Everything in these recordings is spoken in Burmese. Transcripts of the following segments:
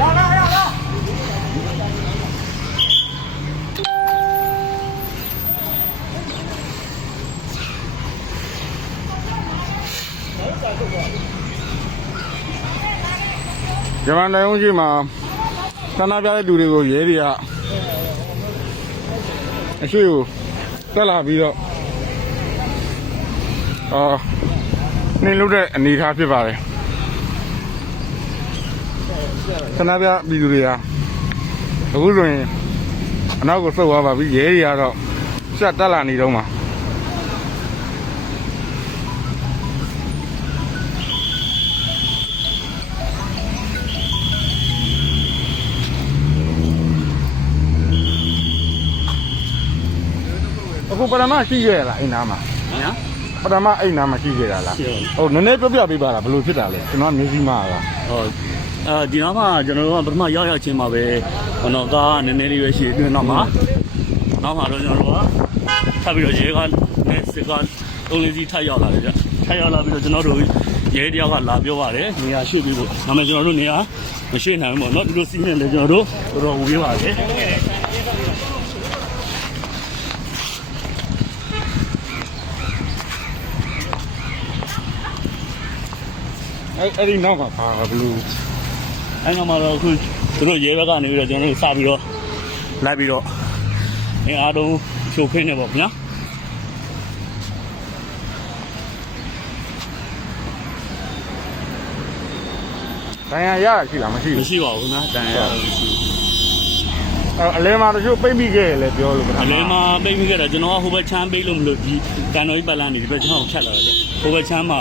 ဂျပန်တိုင်းဦးကြီးမှာဆန္ဒပြတဲ့လူတွေကိုရဲတွေကအရှိကိုတက်လာပြီးတော့နှင်းလို့တဲ့အနေအထားဖြစ်ပါတယ်ဆန္ဒပြပြည်သူတွေကအခုဆိုရင်အနောက်ကိုဆုတ်သွားပါပြီရဲတွေကတော့ဆက်တက်လာနေတော့မှာအခုပထမရှိခဲ့လားအိမ်နာမှာနော်ပထမအိမ်နာမှာရှိခဲ့တာလားဟုတ်နည်းနည်းပြပြပေးပါလားဘယ်လိုဖြစ်တာလဲကျွန်တော်မျိုးစီးမှာလားဟုတ်ဒီနားမှာကျွန်တော်တို့ကပထမရောက်ချင်းမှာပဲတော့ကားနည်းနည်းလေးပဲရှိအတွင်းတော့မှာတော့ကျွန်တော်တို့ကထပ်ပြီးတော့ရဲကနဲ့စစ်ကတုံးလေးစီထပ်ရောက်လာတယ်ဗျထပ်ရောက်လာပြီးတော့ကျွန်တော်တို့ရဲတယောက်ကလာပြောပါတယ်နေရာရွှေ့ပြီးဖို့ဒါမှကျွန်တော်တို့နေရာမရွှေ့နိုင်ဘူးပေါ့နော်ဒီလိုစီးနေလေကျွန်တော်တို့တော်ဝေးပါတယ်အဲ့ဒီနောက်ကပါဘလူးအဲ့ငါမှာတော့အခုသူတို့ရဲဘက်ကနေပြီးတော့ကျွန်တော်တို့စပြီးတော့လိုက်ပြီးတော့အားလုံးဖြိုခင်းနေပေါ့ဗျာတန်ရရရှိလားမရှိပါဘူးနော်တန်ရရမရှိအလဲမှာတချို့ပိတ်မိခဲ့လေပြောလို့အလဲမှာပိတ်မိခဲ့တာကျွန်တော်ကဟိုဘက်ချမ်းပိတ်လို့မလို့ဒီကန်တော်ကြီးပတ်လန်းနေဒီဘက်ကျွန်တော်ဖြတ်လာတယ်ဟိုဘက်ချမ်းမှာ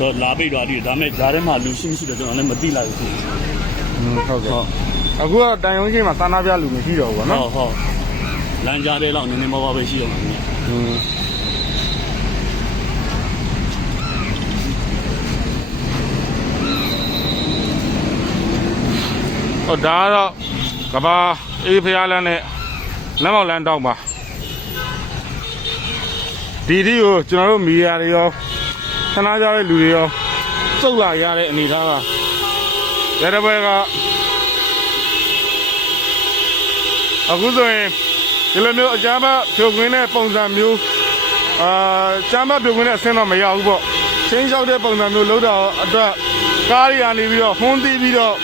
တော့လာပိတ်သွားတယ်ဒါမဲ့ဓာတ်ထဲမှာလူရှိမရှိတော့ကျွန်တော်လည်းမသိလိုက်ဘူးဟုတ်ကဲ့အခုကတန်ရုံးချင်းမှာသာနာပြလူမရှိတော့ဘူးနော်ဟုတ်လမ်းကြားတဲ့လောက်နည်းနည်းမောပဲရှိတော့မှာဟုတ်ဒါကတော့ကဘာအေးဖျားလန်းနဲ့လမ်းမောက်လမ်းတောက်ပါဒီဒီကိုကျွန်တော်တို့မီဒီယာတွေရောဆန္ဒပြတဲ့လူတွေရောစုတ်လာရတဲ့အနေအထားကရတဲ့ဘက်ကအခုဆိုရင်ဒီလိုမျိုးအကြမ်းဖက်ဖြိုခွင်းတဲ့ပုံစံမျိုးကြမ်းဖက်ဖြိုခွင်းတဲ့အဆင့်တော့မရဘူးပေါ့ချင်းလျှောက်တဲ့ပုံစံမျိုးလုပ်တော့အတွက်ကားတွေကနေပြီးတော့ဟုန်းတီးပြီးတော့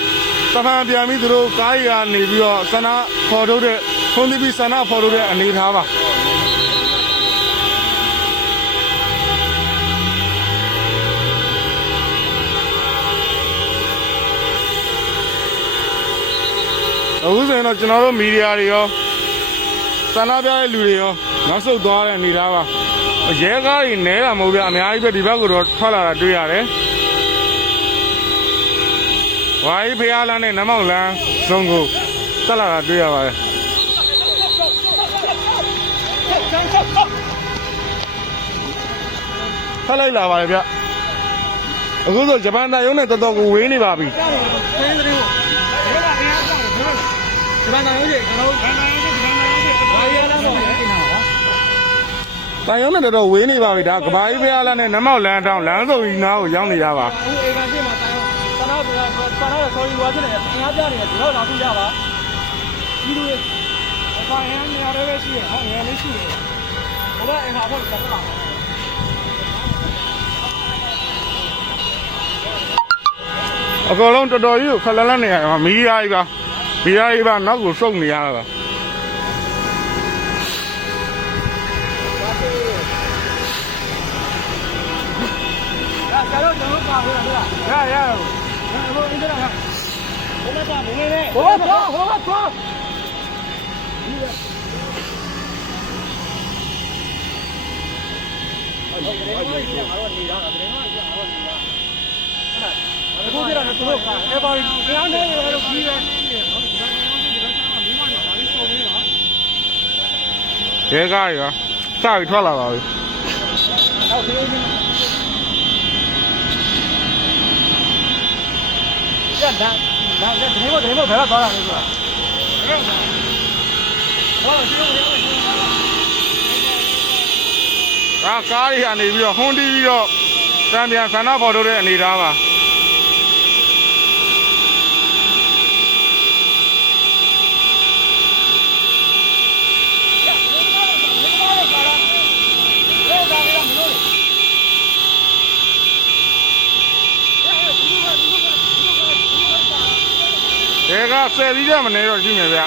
တဖန်ပြန်ပြီးသူတို့ကားတွေကနေပြီးတော့ဆန္ဒဖော်ထုတ်တဲ့ဟုန်းတီးပြီးဆန္ဒဖော်ထုတ်တဲ့အနေအထားပါအခုဆိုရင်တော့ကျွန်တော်တို့မီဒီယာတွေရောဆန္ဒပြတဲ့လူတွေရောနောက်ဆုတ်သွားတဲ့အနေထားပါရဲကားတွေနဲတာမဟုတ်ဗျအများကြီးပဲဒီဘက်ကတော့ထွက်လာတာတွေ့ရတယ်ဝိုင်းဖျားလန်းနဲ့နမောက်လန်းစုံကိုတက်လာတာတွေ့ရပါတယ်ထပ်လိုက်လာပါတယ်ဗျအခုဆိုဂျပန်တိုင်းရုံးနဲ့တော်တော်ကိုဝေးနေပါပြီဂျပန်တိုင်းရုံးကြီးကျွန်တော်တို့ဘာရလမ်းတော့တိုင်းရုံးနဲ့တော်တော်ဝေးနေပါပြီဒါကဘာကြီးဖျားလန်းနဲ့နမောက်လန်းတောင်းလမ်းစုံကြီးနားကိုရောက်နေရပါအခုအေကန်ပြမှာတိုင်းဆန္ဒပြဆော်ရီဝါဖြစ်နေတယ်အများပြနေတယ်ဒီတော့လာပြီးကြပါဒီလိုဘာရမ်းနေရတဲ့ရှိရဟောနေရလေးရှိတယ်ဘယ်တော့အင်္ဂါဖို့တက်လာအကောင်လုံးတော်တော်ကြီးကိုခက်လန်းလန်းနေရမှာမီးရားကြီးပါနောက်ကိုစုပ်နေရတာပါကျတော့ကျွန်တော်ပါဘူးလားရဟိုအင်းတရာဘယ်မှာမနေနဲ့ဟိုသွားအခုကြတော့သူတို့အဲပါတရားနေတယ်လို့ပြီးတယ်ရဲကားရောစပြီးထွက်လာပါပြီဒါဒီမို့ဘယ်တော့သွားတာလဲဆိုတာကားတွေကနေပြီးတော့ဟုန်းတီးပြီးတော့တံပြန်ဆန္ဒဖော်ထုတ်တဲ့အနေအထားပါ က10ပြီးကြမနေတော့ရှိမယ်ဗျ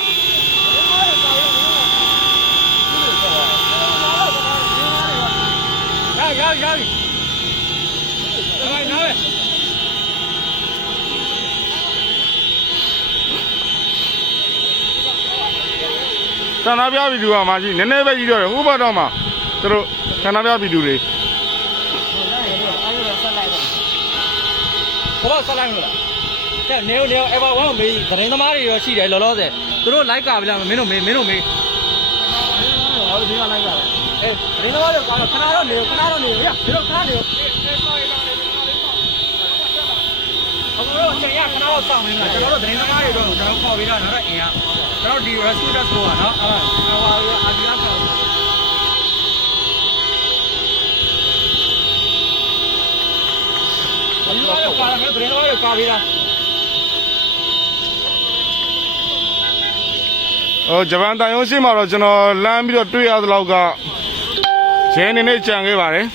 ရပြီနားပဲဆန္ဒပြပြည်သူကမှရှိနည်းနည်းပဲကြီးတော့တယ်ဟိုဘက်တော့မှသူတို့ဆန္ဒပြပြည်သူတွေ ဘောဆက်လိုက်လို့လားတဲ့နေအဲ့ဘာဝမ်းမေးသတင်းသမားတွေရောရှိတယ်လောလောဆယ်သူတို့လိုက်ကပြလားမင်းတို့မေးဟုတ်ဒီကလိုက်ကပဲအေးသတင်းသမားတွေကတော့ခဏတော့နေရဒီလိုခဏနေကျွန်တော်တို့ချိန်ရခဏတော့စောင့်နေတာကျွန်တော်တို့သတင်းသမားတွေတော့ကျွန်တော်ခေါ်ပြီးတော့နောက်တော့အင်ရကျွန်တော်ဒီ rescue desk ဆိုတာနော်အာဒီလာဆောင်ဘယ်လိုလဲကားမယ်ဘယ်လိုလဲကားပြီးလားဂျပန်တန်ရုံးရှိမှတော့ကျွန်တော်လမ်းပြီးတော့တွေ့ရသလောက်ကရဲနေနဲ့ကြံခဲ့ပါတယ်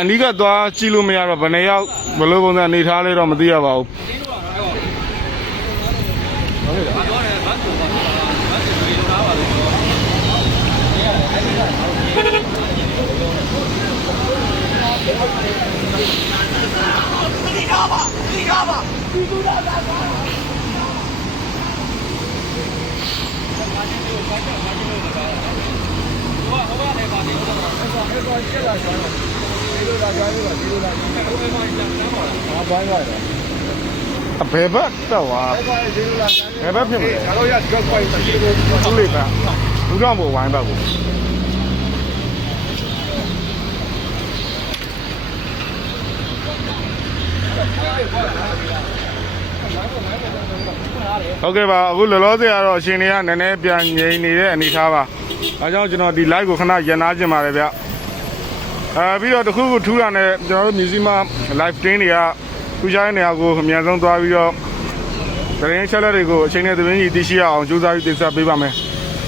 အနီးကသွားကြည့်လို့မရတော့ဘယ်နှယောက်ဘယ်လိုပုံစံနေထားလဲတော့မသိရပါဘူးဘယ်ဘက်တော့ဝါဘယ်ဘက်ဖြစ်မလဲကျွန်တော်ရကြောက်ပိုက်သူလေးပါဘူးတော့မဝိုင်းဘက်ကိုဟုတ်ကဲ့ပါအခုလောလောဆယ်ကတော့အရှင်တွေကနည်းနည်းပြန်ငြိမ်နေတဲ့အနေထားပါအဲကြောင့်ကျွန်တော်ဒီ live ကိုခဏရန်နာခြင်းပါတယ်ဗျပြီးတော့တခုခုထူးတာနဲ့ကျွန်တော်တို့ Museum live stream တွေကထူးခြားတဲ့နေရာကိုအများဆုံးသွားပြီးတော့သတင်းချက်လက်တွေကိုအချိန်နဲ့သတင်းကြီးသိရှိရအောင်ကြိုးစားပြီးတင်ဆက်ပေးပါမယ်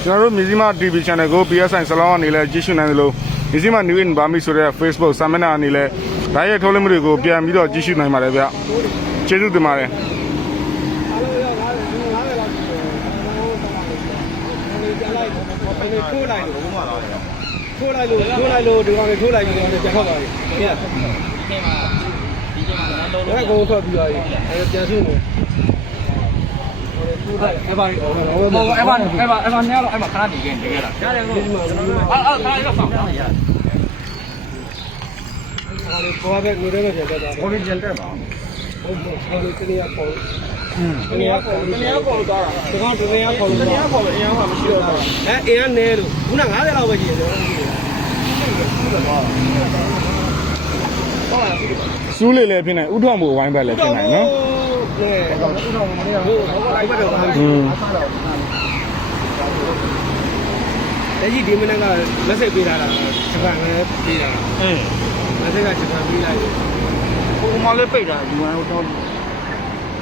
ကျွန်တော်တို့ Museum TV channel ကို PSI ဆလောင်းအနေနဲ့ကြည့်ရှုနိုင်သလို Museum New in Burmese ဆိုတဲ့ Facebook စာမျက်နှာအနေနဲ့ဓာတ်ရိုက်ထုတ်လွှင့်မှုတွေကိုပြန်ပြီးတော့ကြည့်ရှုနိုင်ပါတယ်ဗျကျေးဇူးတင်ပါတယ်ထိုးလိုက်လို့ဒီကောင်တွေထိုးလိုက်ပြီးတော့ပြန်ထွက်သွားပြီ။ပြန်။ဒီကောင်ထွက်ပြီးသွားပြီ။အဲပြန်စုနေ။ထိုးလိုက်အဲ့ဘာနဲ့တော့အဲ့မှာခဏနေခဲ့တယ်လား။ရတယ်ကိုခဏလေးတော့ဆောင်ရတယ်။အားလေးပေါ်ပဲနေတယ်ပြန်တက်သွား။ဘောလေးပြန်တက်ပါ။ဟုတ်ဟုတ်ဒီနေ့ကပေါ်တနေရာပေါ်သွားတာဒီကောင်တနေရာပေါ်လို့တနေရာပေါ်ပဲအရင်ကမရှိတော့ဘူးအင်းကနေလို့ခုန90လောက်ပဲကြည့်တယ်စူးလေလည်းဖြစ်နေဥထောင်မှုအဝိုင်းဘက်လည်းဖြစ်နိုင်နော်ဥထောင်မှုမနေရဘူးဟိုလိုက်ဘက်တော့လက်ကြီးဒီမနေ့ကလက်စိတ်ပေးတာဂျပန်လည်းပေးတာလက်စိတ်ကဂျပန်ပေးလိုက်ဟိုမှာလည်းပိတ်တာဒီမှာတော့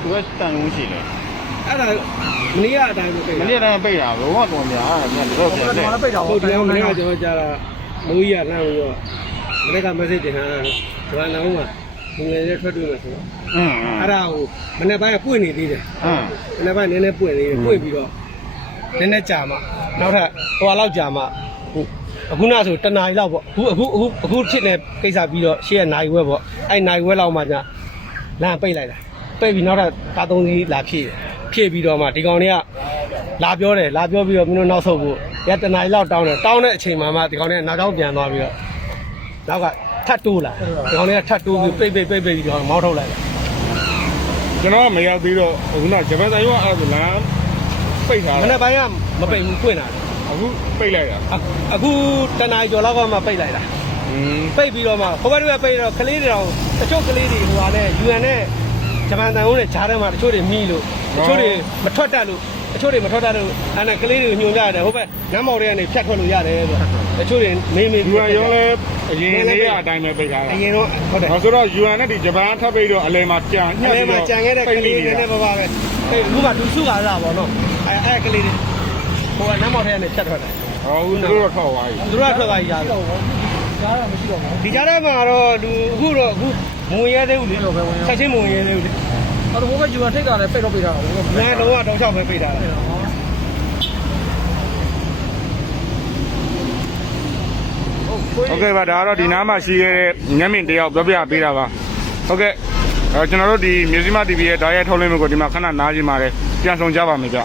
သူကတန်လို့ရှိတယ်အဲ့ဒါမနေ့ကအတိုင်းပဲပိတ်တာမနေ့တိုင်းပိတ်တာဘုံကတော့များတယ်တော့ပြန်တယ်ပိတ်တာဟုတ်တယ်မနေ့ကကျွန်တော်ကြားတာမိုးကြီးကလှမ်းပြီးတော့မနေ့က message တင်ထားတာဒီကနောက်မှာငွေလေးထွက်တွေ့မယ်ဆိုတော့အဲ့ဒါကိုမနေ့ပိုင်းကပွင့်နေသေးတယ်မနေ့ပိုင်းနည်းနည်းပွင့်နေတယ်ပွင့်ပြီးတော့နည်းနည်းကြာမှနောက်ထပ်ဟိုလောက်ကြာမှအခုနဆိုတနာရီလောက်ပေါ့အခုဖြစ်နေကိစ္စပြီးတော့ရှေ့ကနိုင်ဝဲပေါ့အဲ့နိုင်ဝဲလောက်မှကြာလမ်းပိတ်လိုက်တာပိတ်ပြီးနောက်ထပ်ကား3စီးလာဖြည့်ပြီးတော့မှဒီကောင်တွေကလာပြောပြီးတော့မင်းတို့နောက်ဆုတ်ဖို့ရတနာရီလောက်တောင်းတဲ့အချိန်မှာမှဒီကောင်တွေကနောက်တော့ပြန်သွားပြီးတော့နောက်ကထပ်တိုးလာဒီကောင်တွေကထပ်တိုးပြီးပိတ်ပြီးတော့မောင်းထုတ်လိုက်တယ်ကျွန်တော်ကမရောက်သေးတော့ခုနဂျပန်တိုင်းကအဲ့ဒါလမ်းပိတ်ထားတယ်မနေ့ပိုင်းကမပိတ်ဘူးဖွင့်တာအခုပိတ်လိုက်တာအခုတနာရီကျော်လောက်ကမှပိတ်လိုက်တာပိတ်ပြီးတော့မှဟိုဘက်ကပိတ်တော့ကလေးတွေတော့တချို့ကလေးတွေဟိုဟာနဲ့ UN နဲ့ဂျပန်တန်ဦးနဲ့ဂျားထဲမှာတချို့တွေမိလို့တချို့တွေမထွက်တတ်လို့အဲ့ဒါကလေးတွေညွှန်ကြရတယ်ဟိုဘက်ငမ်းမော်တွေကနေဖြတ်ထွက်လို့ရတယ်ဆိုတချို့တွေမေးယူရောလည်းအရင်လေးအတိုင်းပဲပိတ်ထားတာအရင်တော့ဟုတ်တယ်ဆိုတော့ UN နဲ့ဒီဂျပန်ထပ်ပိတ်တော့အလဲမှာကြံညှက်ပြီးတော့ကြံခဲ့တဲ့ကလေးတွေနဲ့ပါပဲအခုမှသူစုကားတာပေါ့နော်အဲ့ကလေးတွေဟိုကငမ်းမော်တွေကနေဖြတ်ထွက်တယ်ဟောဦးတို့တော့ထွက်သွားပြီသူတို့ကထွက်သွားပြီရတယ်ကြားတော့မရှိတော့ဘူးဒီကြားထဲမှာတော့အခုမဝင်ရသေးဘူးလေချက်ချင်းမဝင်ရသေးဘူးလေ တော့ဟိုဘက်ယူထိတ်တာလည်းပိတ်တော့ပိတ်တာဟိုဘက် ။ငါတော့တောင်းချောက်ပဲပြေးတာလား โอเคပါဒါကတော့ဒီနားမှာရှိခဲ့တဲ့ညမြင့်တယောက်ပြောပြပေးတာပါဟုတ်ကဲ့ကျွန်တော်တို့ဒီ Musima TV ရဲ့ဓာတ်ရိုက်ထုတ်လွှင့်မှုကိုဒီမှာခဏနားကြည့်ပါတယ်ပြန်ဆောင်ကြပါမယ်ဗျ